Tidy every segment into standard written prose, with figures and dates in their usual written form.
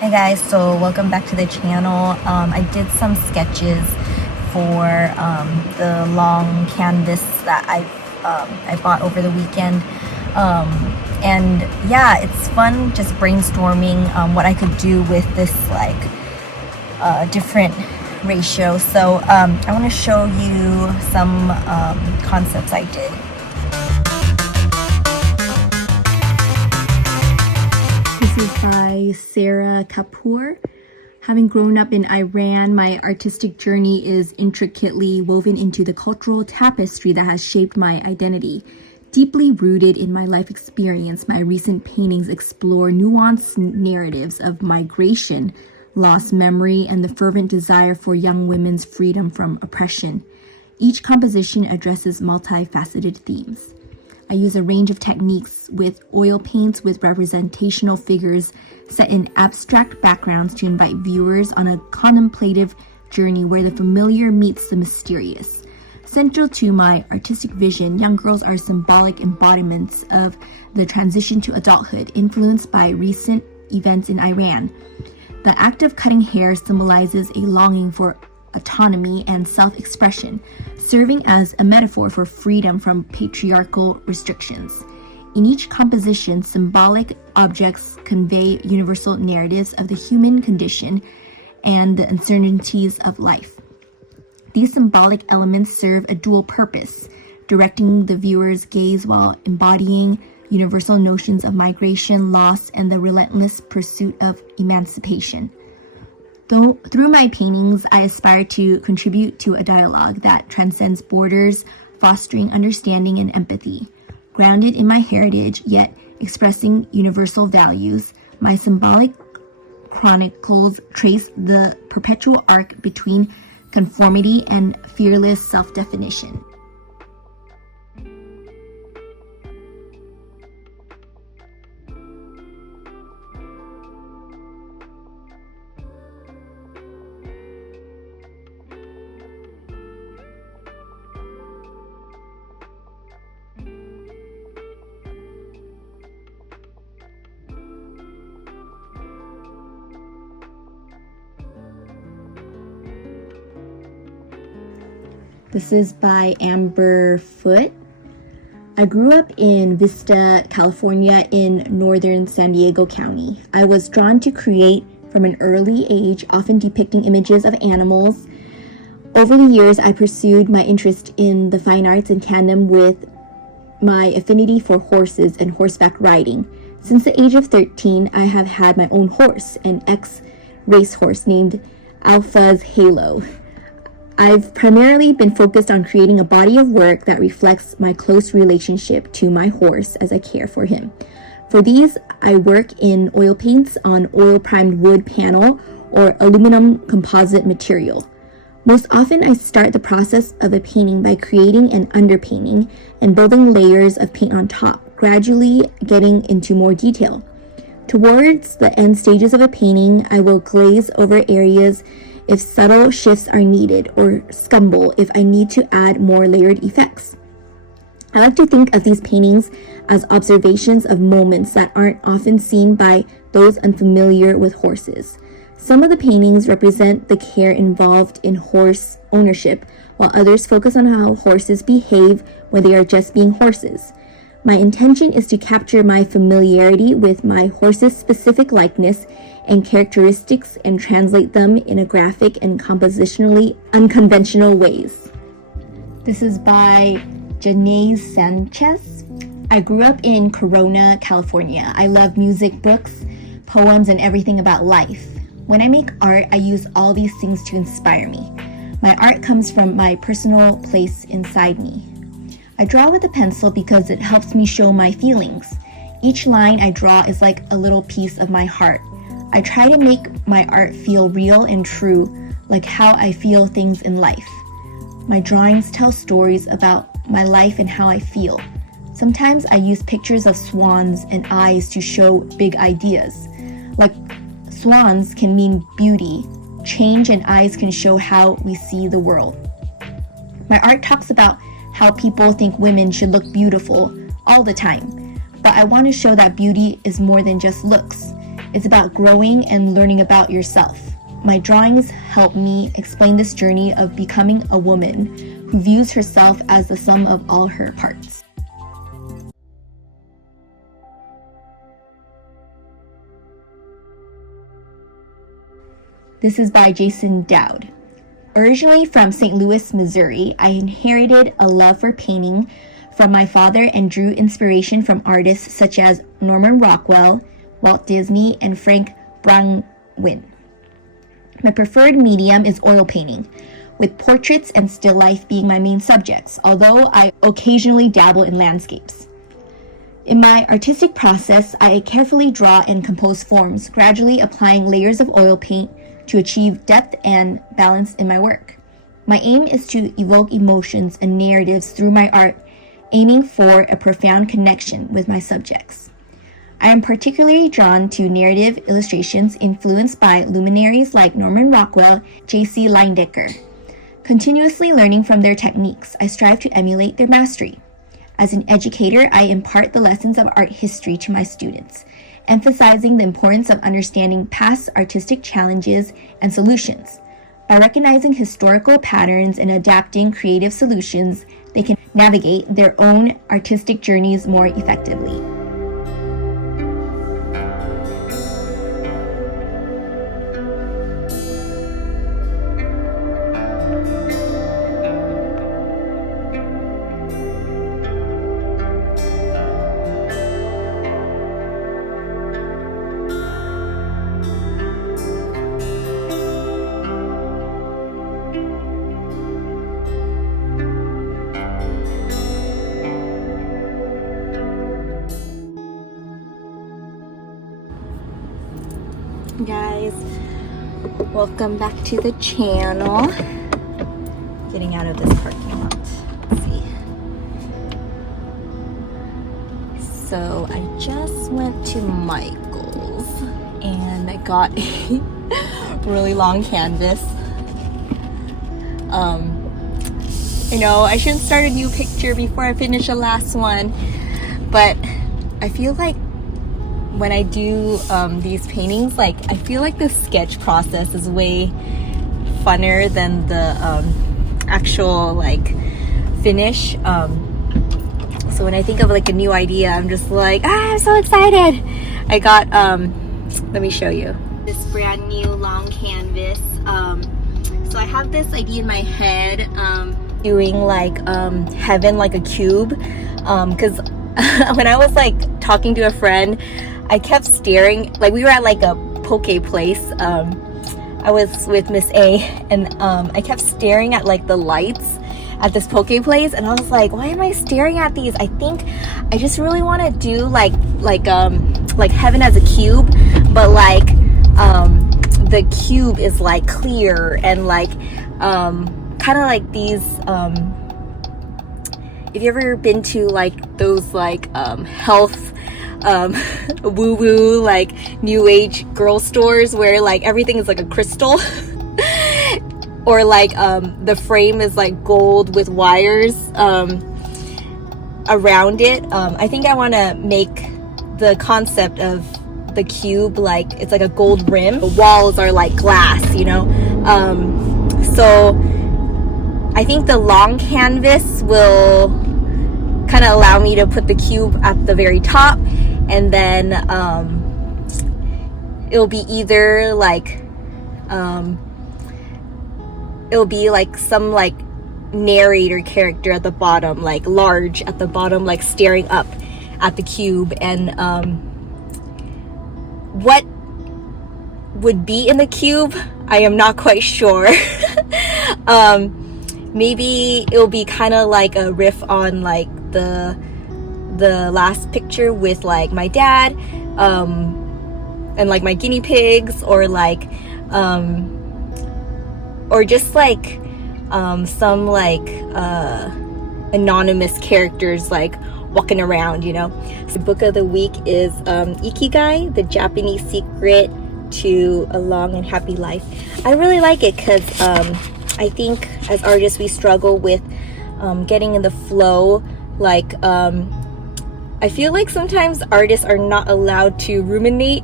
Hey guys, so welcome back to the channel. I did some sketches for the long canvas that I bought over the weekend. And yeah, it's fun just brainstorming what I could do with this different ratio. So I want to show you some concepts I did. This is by Sarah Kapoor. Having grown up in Iran, my artistic journey is intricately woven into the cultural tapestry that has shaped my identity. Deeply rooted in my life experience, my recent paintings explore nuanced narratives of migration, lost memory, and the fervent desire for young women's freedom from oppression. Each composition addresses multifaceted themes. I use a range of techniques with oil paints with representational figures set in abstract backgrounds to invite viewers on a contemplative journey where the familiar meets the mysterious. Central to my artistic vision, young girls are symbolic embodiments of the transition to adulthood, influenced by recent events in Iran. The act of cutting hair symbolizes a longing for autonomy and self-expression, serving as a metaphor for freedom from patriarchal restrictions. In each composition, symbolic objects convey universal narratives of the human condition and the uncertainties of life. These symbolic elements serve a dual purpose, directing the viewer's gaze while embodying universal notions of migration, loss, and the relentless pursuit of emancipation. Through my paintings, I aspire to contribute to a dialogue that transcends borders, fostering understanding and empathy. Grounded in my heritage, yet expressing universal values, my symbolic chronicles trace the perpetual arc between conformity and fearless self-definition. This is by Amber Foote. I grew up in Vista, California in northern San Diego County. I was drawn to create from an early age, often depicting images of animals. Over the years, I pursued my interest in the fine arts in tandem with my affinity for horses and horseback riding. Since the age of 13, I have had my own horse, an ex-racehorse named Alpha's Halo. I've primarily been focused on creating a body of work that reflects my close relationship to my horse as I care for him. For these, I work in oil paints on oil-primed wood panel or aluminum composite material. Most often, I start the process of a painting by creating an underpainting and building layers of paint on top, gradually getting into more detail. Towards the end stages of a painting, I will glaze over areas if subtle shifts are needed, or scumble if I need to add more layered effects. I like to think of these paintings as observations of moments that aren't often seen by those unfamiliar with horses. Some of the paintings represent the care involved in horse ownership, while others focus on how horses behave when they are just being horses. My intention is to capture my familiarity with my horse's specific likeness and characteristics and translate them in a graphic and compositionally unconventional ways. This is by Janae Sanchez. I grew up in Corona, California. I love music, books, poems, and everything about life. When I make art, I use all these things to inspire me. My art comes from my personal place inside me. I draw with a pencil because it helps me show my feelings. Each line I draw is like a little piece of my heart. I try to make my art feel real and true, like how I feel things in life. My drawings tell stories about my life and how I feel. Sometimes I use pictures of swans and eyes to show big ideas. Like swans can mean beauty, change, and eyes can show how we see the world. My art talks about how people think women should look beautiful all the time, but I want to show that beauty is more than just looks. It's about growing and learning about yourself. My drawings help me explain this journey of becoming a woman who views herself as the sum of all her parts. This is by Jason Dowd. Originally from St. Louis, Missouri, I inherited a love for painting from my father and drew inspiration from artists such as Norman Rockwell, Walt Disney, and Frank Brangwyn. My preferred medium is oil painting, with portraits and still life being my main subjects, although I occasionally dabble in landscapes. In my artistic process, I carefully draw and compose forms, gradually applying layers of oil paint to achieve depth and balance in my work. My aim is to evoke emotions and narratives through my art, aiming for a profound connection with my subjects. I am particularly drawn to narrative illustrations influenced by luminaries like Norman Rockwell, J.C. Leyendecker. Continuously learning from their techniques, I strive to emulate their mastery. As an educator, I impart the lessons of art history to my students, emphasizing the importance of understanding past artistic challenges and solutions. By recognizing historical patterns and adapting creative solutions, they can navigate their own artistic journeys more effectively. Guys, welcome back to the channel. Getting out of this parking lot. Let's see. So I just went to Michael's and I got a really long canvas. I shouldn't start a new picture before I finish the last one, but I feel like when I do these paintings, I feel like the sketch process is way funner than the actual finish. So when I think of a new idea, I'm just like, I'm so excited. I got, let me show you. This brand new long canvas. So I have this idea in my head, doing heaven like a cube. Cause when I was talking to a friend, I kept staring, we were at a poke place. I was with Miss A, and I kept staring at the lights at this poke place, and I was like, why am I staring at these? I think I just really want to do heaven as a cube, but the cube is clear and kind of these if you ever been to those health woo-woo new age girl stores where everything is a crystal or the frame is gold with wires around it. I think I want to make the concept of the cube it's a gold rim. The walls are glass, so I think the long canvas will kind of allow me to put the cube at the very top, and then it'll be either it'll be some narrator character at the bottom, large at the bottom, staring up at the cube, and what would be in the cube, I am not quite sure. Maybe it'll be kind of a riff on the last picture with my dad, and my guinea pigs, or just some anonymous characters walking around, So the book of the week is Ikigai, the Japanese secret to a long and happy life. I really like it because I think as artists we struggle with getting in the flow. I feel sometimes artists are not allowed to ruminate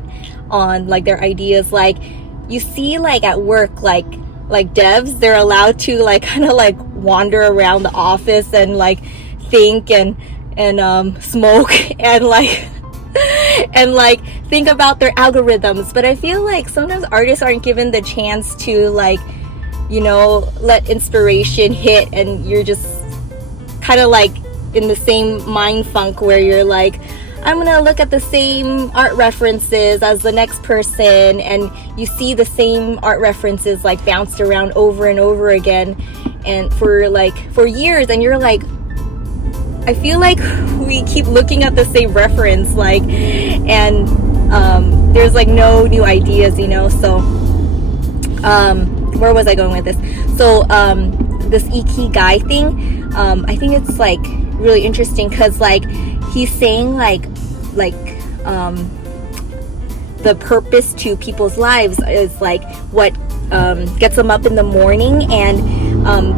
on like their ideas. Like you see like at work, like devs, they're allowed to like kind of like wander around the office and like think and smoke and like and like think about their algorithms. But I feel like sometimes artists aren't given the chance to like, you know, let inspiration hit, and you're just kind of like in the same mind funk where you're like, I'm gonna look at the same art references as the next person, and you see the same art references like bounced around over and over again and for years, and you're like, I feel like we keep looking at the same reference, like, and there's like no new ideas, you know. So where was I going with this? So this Ikigai thing, I think it's like really interesting because like he's saying like the purpose to people's lives is like what gets them up in the morning, and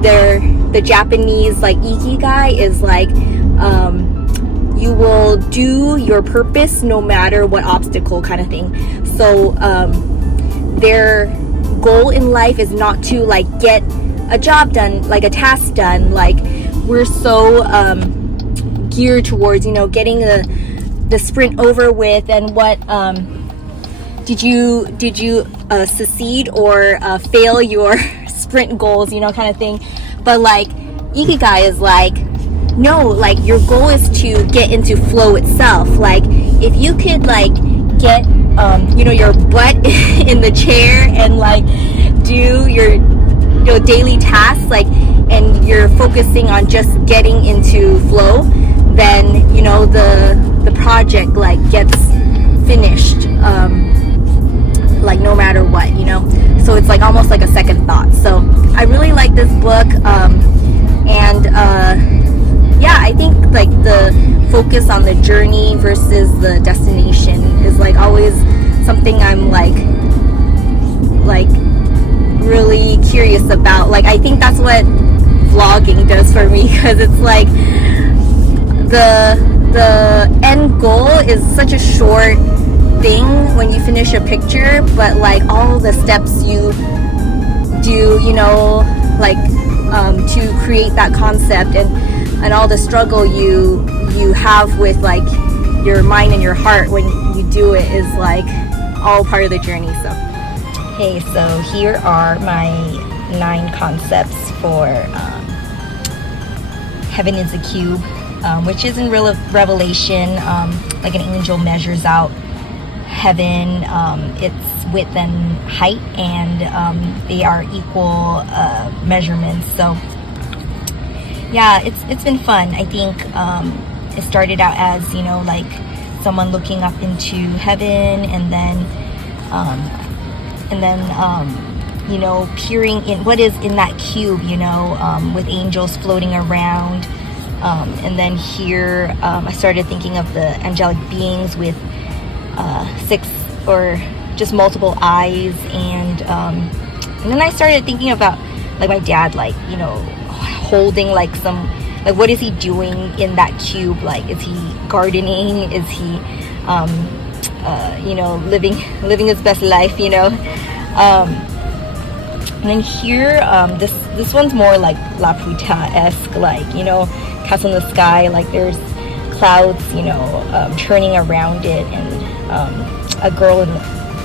the Japanese like Ikigai is like you will do your purpose no matter what obstacle, kind of thing. So their goal in life is not to like get a job done, like a task done. Like we're so geared towards, you know, getting the sprint over with, and what did you succeed or fail your sprint goals, you know, kind of thing. But like Ikigai is like, no, like your goal is to get into flow itself. Like if you could like get you know, your butt in the chair and like do your daily tasks, like, and you're focusing on just getting into flow, then you know the project like gets finished, like no matter what, you know. So it's like almost like a second thought. So I really like this book, and yeah, I think like the focus on the journey versus the destination is like always something I'm like really curious about. Like I think that's what vlogging does for me, because it's like the end goal is such a short thing when you finish a picture, but like all the steps you do, you know, like to create that concept, and all the struggle you have with like your mind and your heart when you do it is like all part of the journey. So okay, so here are my 9 concepts for Heaven is a Cube, which is in Revelation, like an angel measures out heaven, its width and height, and they are equal measurements. So yeah, it's been fun. I think it started out as, you know, like someone looking up into heaven, and then you know, peering in what is in that cube, you know, with angels floating around. And then here I started thinking of the angelic beings with 6 or just multiple eyes, and then I started thinking about like my dad, like, you know, holding like some, like what is he doing in that cube? Like, is he gardening? Is he you know, living his best life, you know? And then here, this one's more like La Puta-esque, like, you know, castle in the sky, like there's clouds, you know, turning around it, and a girl in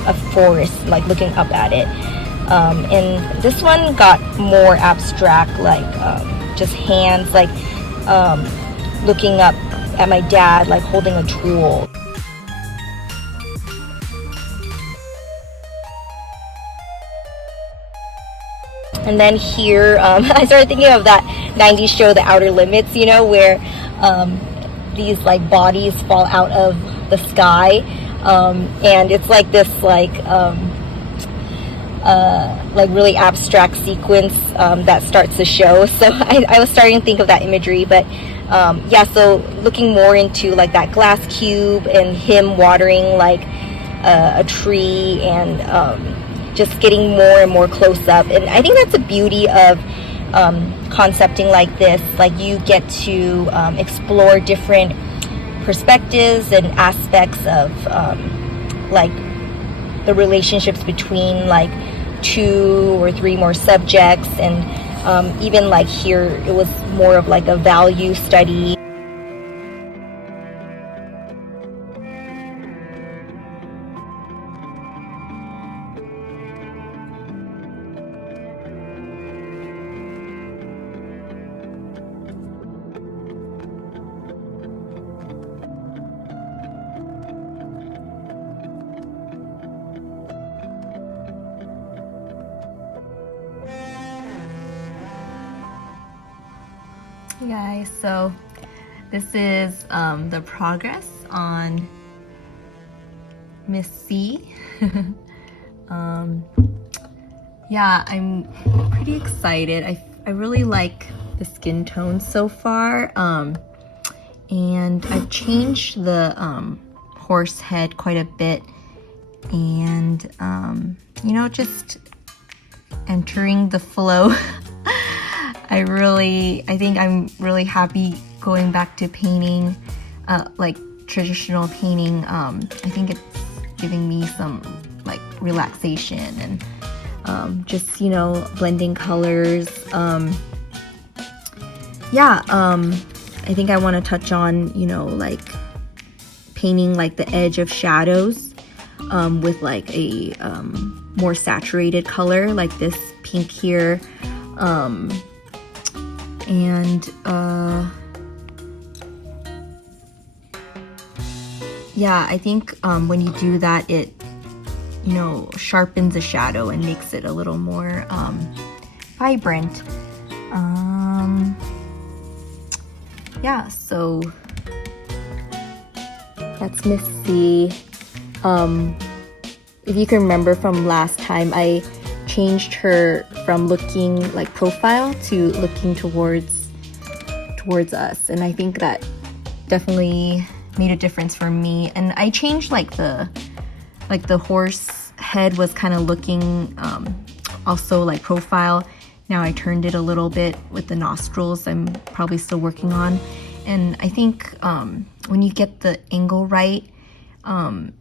a forest like looking up at it. And this one got more abstract, like just hands like looking up at my dad, like holding a tool. And then here, I started thinking of that 90s show, The Outer Limits, you know, where these like bodies fall out of the sky, and it's like this like really abstract sequence that starts the show. So I was starting to think of that imagery, but yeah, so looking more into like that glass cube and him watering like a tree, and just getting more and more close up. And I think that's the beauty of concepting like this. Like you get to explore different perspectives and aspects of like the relationships between like 2 or 3 more subjects, and even like here it was more of like a value study. Hey guys, so this is the progress on Miss C. Yeah, I'm pretty excited. I really like the skin tone so far, and I've changed the horse head quite a bit, and you know, just entering the flow. I think I'm really happy going back to painting, like traditional painting. I think it's giving me some like relaxation and just, you know, blending colors. Yeah, I think I want to touch on, you know, like painting like the edge of shadows with like a more saturated color, like this pink here. Yeah, I think when you do that, it, you know, sharpens a shadow and makes it a little more vibrant. Yeah, so that's Miss C. If you can remember from last time, I changed her from looking like profile to looking towards us, and I think that definitely made a difference for me. And I changed like the horse head was kind of looking also like profile. Now I turned it a little bit with the nostrils. I'm probably still working on, and I think when you get the angle right,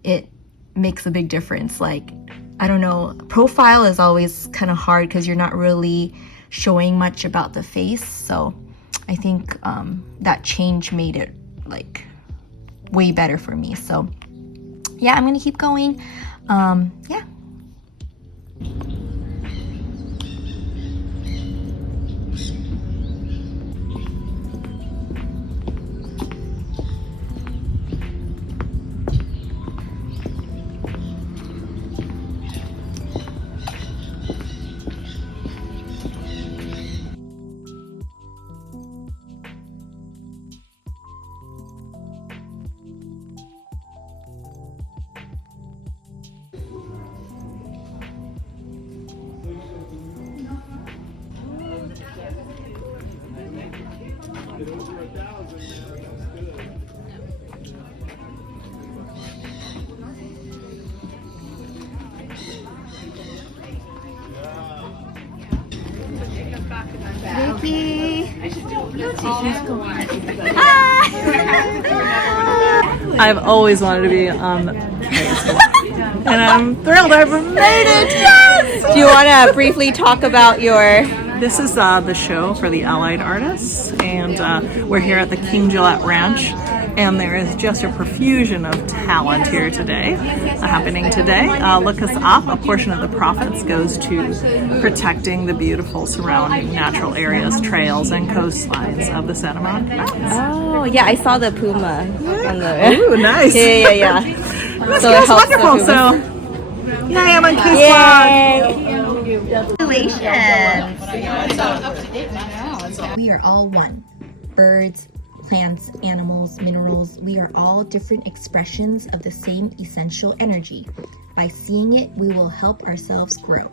it makes a big difference. Like, I don't know, profile is always kind of hard because you're not really showing much about the face. So I think that change made it like way better for me. So yeah, I'm gonna keep going. Yeah. Vickie! I've always wanted to be on the and I'm thrilled I've made it! Yes! Do you want to briefly talk about your... This is the show for the Allied Artists, and we're here at the King Gillette Ranch, and there is just a profusion of talent here today, happening today. Look us up. A portion of the profits goes to protecting the beautiful surrounding natural areas, trails, and coastlines of the Santa Monica Mountains. Oh, yeah, I saw the puma on the... Ooh, nice. Yeah. This feels wonderful, so... Yay, I'm on Case Vlog! Congratulations! We are all one. Birds, plants, animals, minerals, we are all different expressions of the same essential energy. By seeing it, we will help ourselves grow.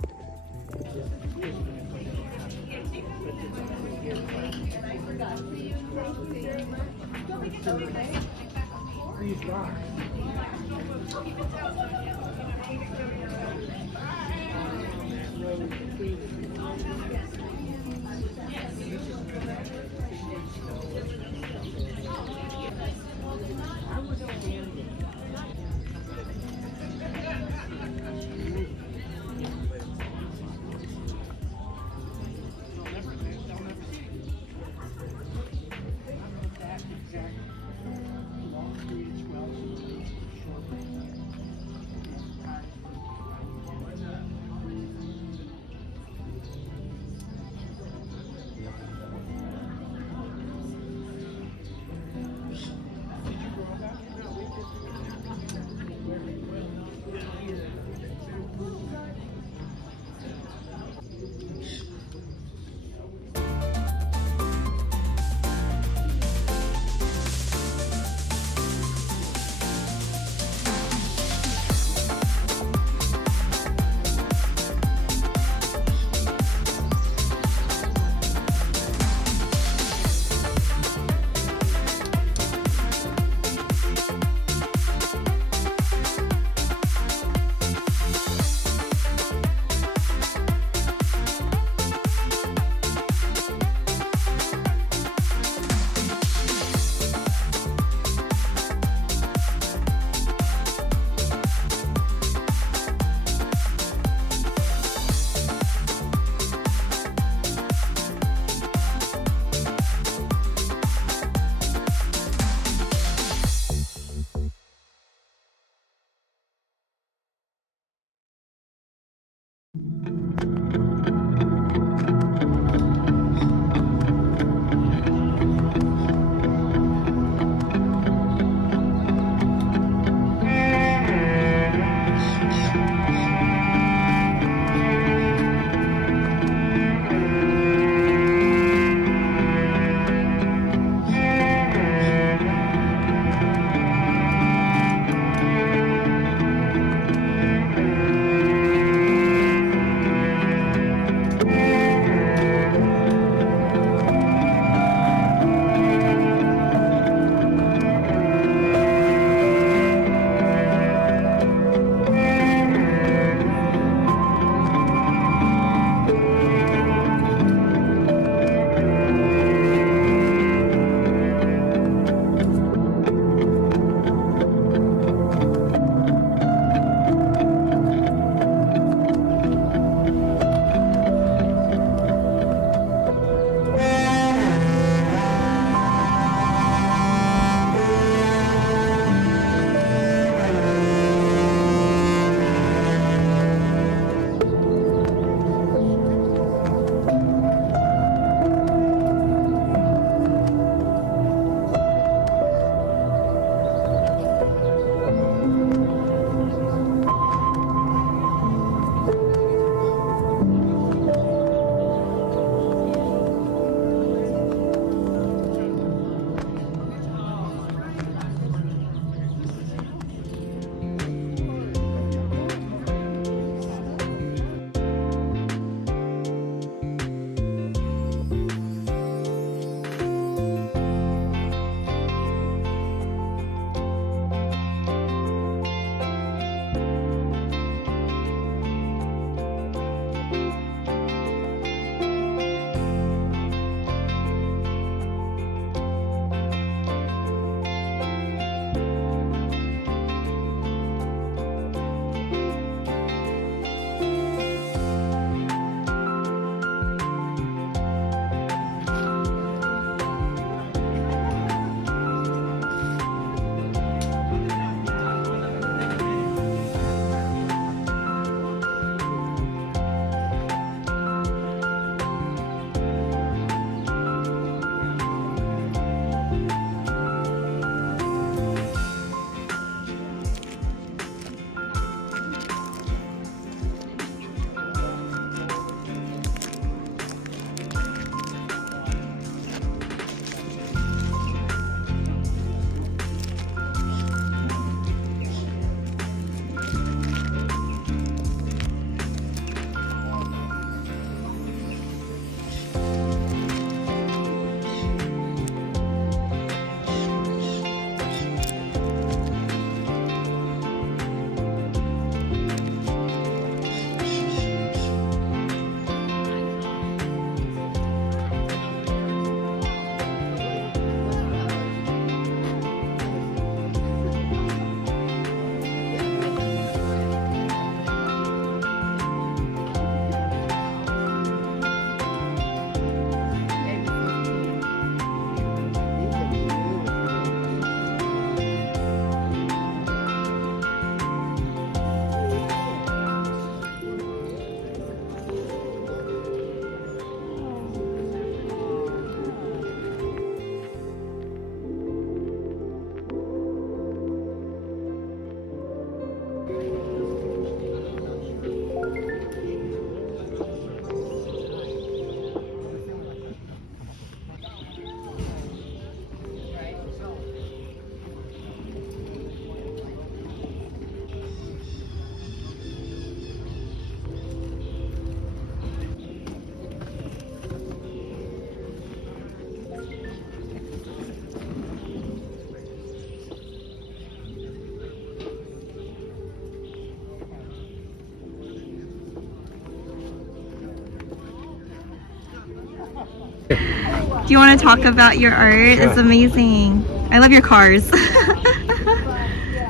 Do you want to talk about your art? Sure. It's amazing. I love your cars.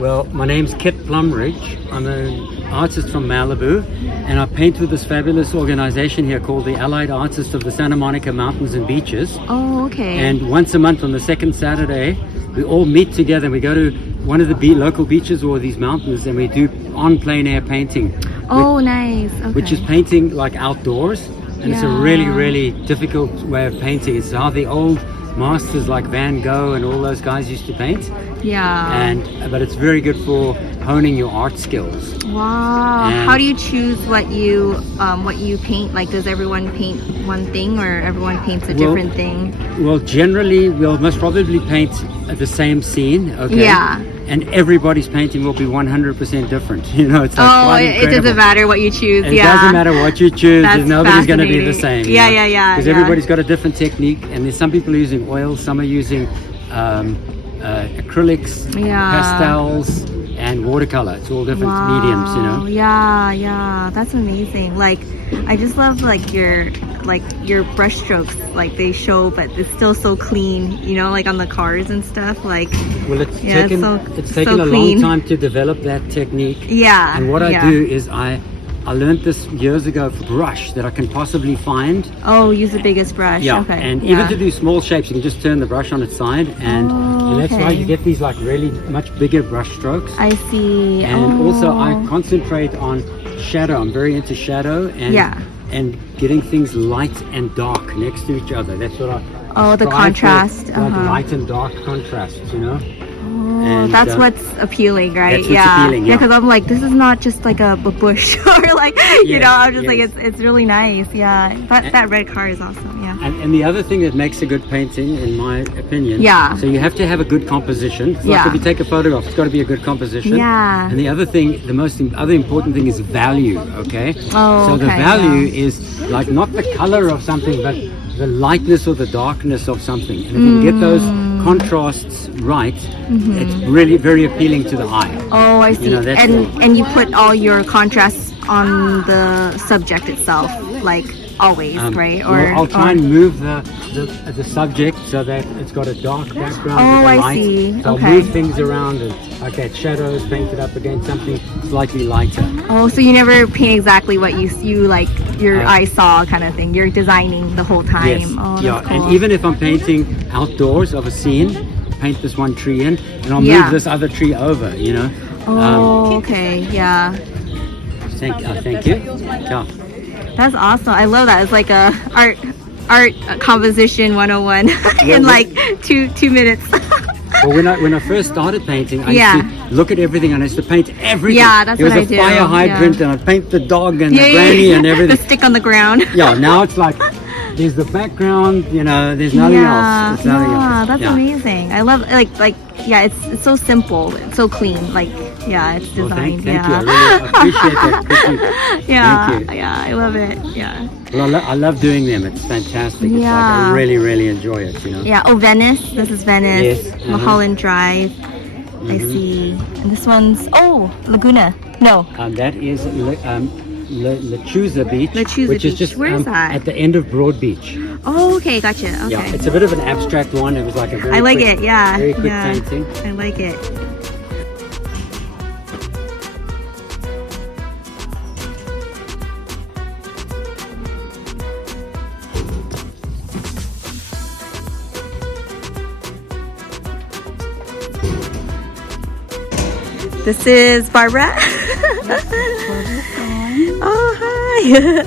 Well, my name's Kit Plumridge. I'm an artist from Malibu, and I paint with this fabulous organization here called the Allied Artists of the Santa Monica Mountains and Beaches. Oh, okay. And once a month on the second Saturday, we all meet together and we go to one of the local beaches or these mountains and we do on plein air painting. Oh, nice. Okay. which is painting like outdoors, and it's a really, really difficult way of painting. It's how the old masters like Van Gogh and all those guys used to paint. Yeah. But it's very good for honing your art skills. Wow. And how do you choose what you paint? Like, does everyone paint one thing, or everyone paints a different thing? Well, generally we'll most probably paint the same scene, okay? Yeah. And everybody's painting will be 100% different. You know, it's like Oh, quite it incredible. doesn't matter what you choose. And yeah. It doesn't matter what you choose. That's Nobody's going to be the fascinating. same. Yeah, yeah. Because everybody's got a different technique, and there's some people using oil, some are using acrylics, pastels, and watercolor. It's all different mediums, you know. Yeah, that's amazing. Like, I just love like your brush strokes. Like, they show, but it's still so clean. You know, like on the cars and stuff. Like, well, it's it's taken so a clean. long time to develop that technique. Yeah. And what I do is I learned this years ago for brush that I can possibly find. Oh, use the biggest brush. Yeah, Okay. and even to do small shapes, you can just turn the brush on its side, and that's why you get these like really much bigger brush strokes. I see. And also I concentrate on shadow. I'm very into shadow and getting things light and dark next to each other. That's what I the strive contrast. for, like light and dark contrasts, you know. And that's what's appealing, right? That's what's appealing, yeah. Because I'm like, this is not just like a bush or like, you know, I'm just like, it's really nice. Yeah, that red car is awesome. Yeah. And the other thing that makes a good painting, in my opinion, so you have to have a good composition. It's like if you take a photograph, it's got to be a good composition. Yeah. And the other thing, other important thing is value, okay? Oh, so the value is like not the color of something, but the lightness or the darkness of something. And if you can get those contrasts right, it's really very appealing to the eye. Oh, I see. You know, and you put all your contrasts on the subject itself, like always, right? Or I'll try and move the subject so that it's got a dark background. Oh, with a I light. see. So I'll move things around and okay, shadows painted up against something slightly lighter. Oh, so you never paint exactly what you like your eye saw kind of thing. You're designing the whole time. Yes. Oh, Yeah, that's cool. and even if I'm painting outdoors of a scene, paint this one tree in, and I'll move this other tree over. You know. Oh, okay. Yeah. Thank you. Yeah. That's awesome. I love that. It's like a art composition 101 in like two minutes. Well, when I first started painting, I used to look at everything and I used to paint everything. Yeah, that's what I do. There was a fire hydrant and I'd paint the dog and the granny and everything. The stick on the ground. Yeah, now it's like there's the background, you know, there's nothing else. There's nothing else. That's amazing. I love it's so simple, it's so clean. Like it's designed. Thank you. I really appreciate that. Thank you. Yeah, I love it. Yeah. Well, I love doing them. It's fantastic. It's like I really, really enjoy it, you know. Yeah. Oh, Venice. This is Venice. Yes. Mulholland Drive. I see. And this one's Laguna. No. That is Lechuza Beach, which is just Where is that? at the end of Broad Beach. Oh, okay, gotcha. Okay. Yeah, it's a bit of an abstract one. It was like a very I like quick, it. Yeah. very quick painting. I like it. This is Barbara. Oh, hi.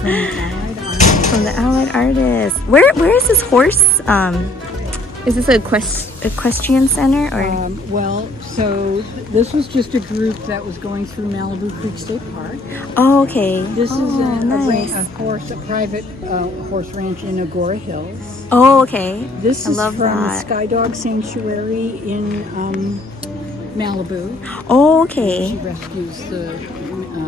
From the Allied Artists. Where is this horse? Is this a equestrian center or? Well, so this was just a group that was going through Malibu Creek State Park. Oh, okay. This is nice. a private horse ranch in Agora Hills. Oh, okay. This is love from that. Skydog Sanctuary in Malibu. Oh, She okay. rescues the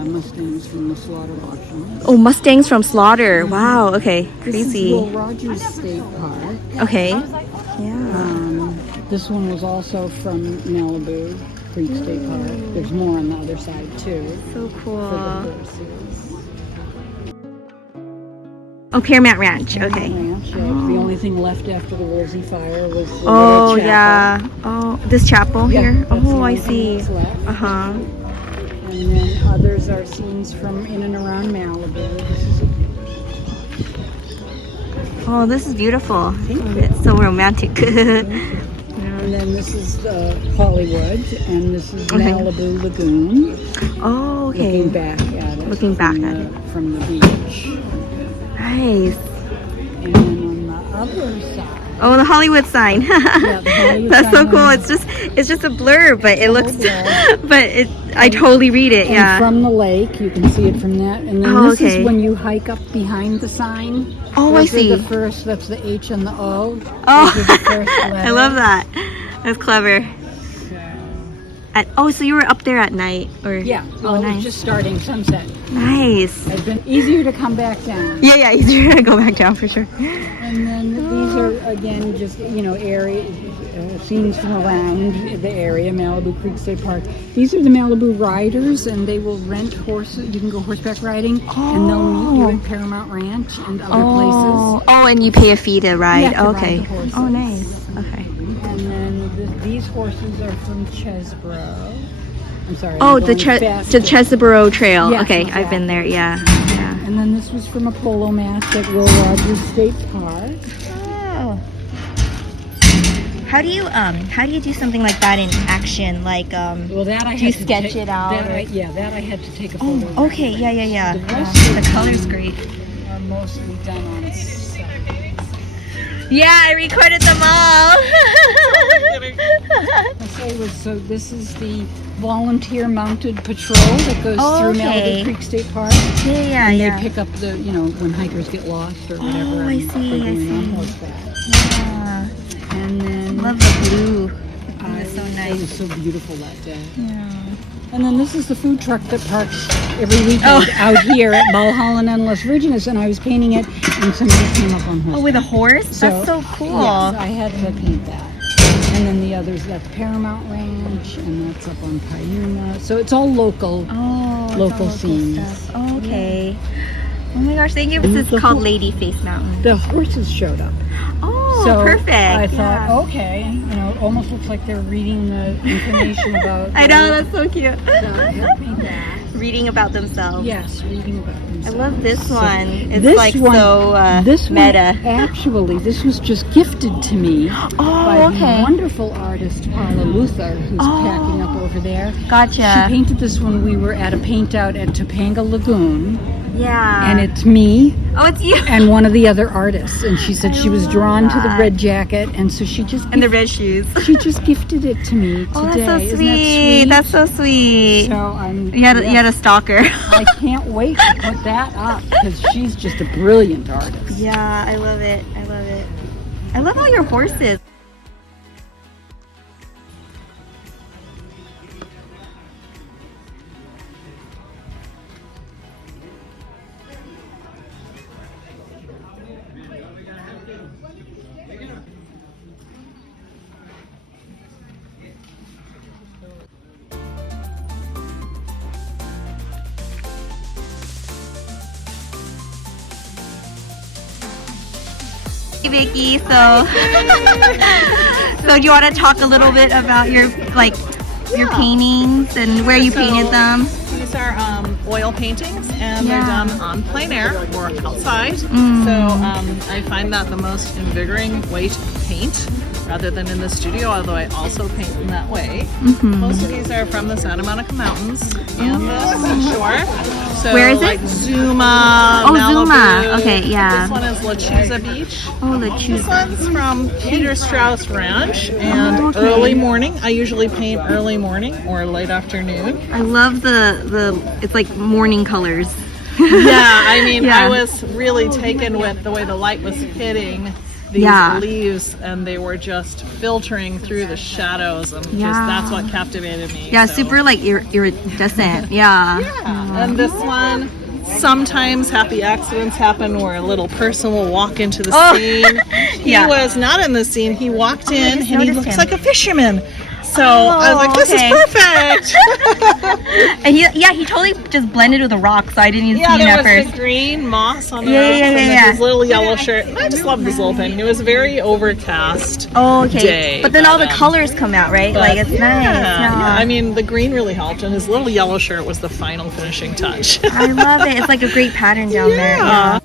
Mustangs from the slaughter auction. Oh, Mustangs from slaughter. Wow. Okay. This is Crazy. Will Rogers State Park. Okay. Yeah. This one was also from Malibu Creek State Park. There's more on the other side too. So cool. For the horses. Oh, Paramount Ranch. Okay. Ranch, yeah. The only thing left after the Woolsey fire was the Oh, little chapel. yeah. Oh, this chapel Yeah, here. that's the Oh, I only thing see. that's left. Uh huh. And then others are scenes from in and around Malibu. This is Oh, this is beautiful. Oh, it's so romantic. and then this is Hollywood, and this is Malibu Lagoon. Oh, okay. Looking back at it. Looking back at it. From the beach. Nice. And then on the other side. Oh, the Hollywood sign. The Hollywood That's so sign cool. on- It's just a blur, but it looks. blur. But I totally read it. And Yeah. from the lake, you can see it from that. And then Oh, this okay. is when you hike up behind the sign. Oh, Those I are see. The first, that's the H and the O. Oh, Those are the first I letters. love that. That's clever. So you were up there at night, or Yeah, Oh, well, it nice. was just starting sunset. Nice. It's been easier to come back down. Yeah, easier to go back down for sure. And then these are, again, just, area scenes from around the area, Malibu Creek State Park. These are the Malibu riders, and they will rent horses. You can go horseback riding, and they'll meet you at Paramount Ranch and other places. Oh, and you pay a fee to ride. Yeah, to ride Okay. the horses. Oh, nice. Okay. And then these horses are from Chesborough. I'm sorry. Oh, I'm the going fast. Chesborough Trail. Yeah, okay, exactly. I've been there. Yeah. And then this was from a polo match at Will Rogers State Park. Oh. How do you do something like that in action? Like Well, that I do you had to sketch take- it out? That or- that I had to take a photo. Oh, of. okay. Yeah. The rest of The color's great. are mostly done on site. Yeah, I recorded them all. So this is the volunteer mounted patrol that goes through okay. Malibu Creek State Park. Yeah. And they pick up the, when hikers get lost or whatever. I and see, they're I going on see. horseback. Yeah. And then Love the blue. It's so It nice. was so beautiful that day. Yeah. And then this is the food truck that parks every weekend Oh. out here at Mulholland and Las Virgenes, and I was painting it, and somebody came up on horseback. Oh, with a horse? That's so cool. Yes, I had to paint that. And then the others, that's Paramount Ranch, and that's up on Payuma. So it's all local. Oh, it's Local all scenes. stuff. Oh, okay. Oh my gosh, thank you. This is called Lady Face Mountain. The horses showed up. Oh, So perfect. I thought, Yeah. okay, it almost looks like they're reading the information about. I know, that's so cute. helping that. Reading about themselves. Yes, reading about I themselves. love this one. It's This like one- so this meta. One, actually, this was just gifted to me by Oh, the okay. wonderful artist Paula Luther, who's packing up over there. Gotcha. She painted this when we were at a paint out at Topanga Lagoon, Yeah. and it's me Oh, it's you. and one of the other artists. And she said she was drawn to the that. red jacket, and so she just And the red shoes. she just gifted it to me today. Oh, that's so Isn't sweet. that sweet? That's so sweet. So I'm. You had a stalker. I can't wait to put that up because she's just a brilliant artist. Yeah, I love it. I love it. I love all your horses. Hey, Vickie, so do you want to talk a little bit about your paintings and where you painted them? These are oil paintings, and Yeah. they're done on plein air or outside. Mm. So I find that the most invigorating way to paint rather than in the studio, although I also paint in that way. Mm-hmm. Most of these are from the Santa Monica Mountains and the seashore. So Where is it? like Zuma, Oh, Malibu. Zuma. Okay, yeah. This one is Lechuza Beach. Oh, the This choose. one's from Peter Strauss Ranch, and Oh, okay. early morning. I usually paint early morning or late afternoon. I love the it's like morning colors. Yeah, I mean, Yeah. I was really taken with the way the light was hitting these Yeah. leaves, and they were just filtering through the shadows, and Yeah. just that's what captivated me. Yeah, so. super like iridescent. Yeah. Yeah. And this one, sometimes happy accidents happen where a little person will walk into the Oh. scene. He Yeah. was not in the scene. He walked in just and he noticed looks him. like a fisherman. So I was like, this okay. is perfect. And he totally just blended with the rock, so I didn't even Yeah, see him there at was first. the green moss on the Yeah, rocks, yeah, and then yeah. his little yellow shirt. And I just loved this little thing. It was very overcast. Oh, okay. day, But then all the but, colors come out, right? But Like it's nice. yeah, Yeah. I mean, the green really helped, and his little yellow shirt was the final finishing touch. I love it. It's like a great pattern down there. Yeah.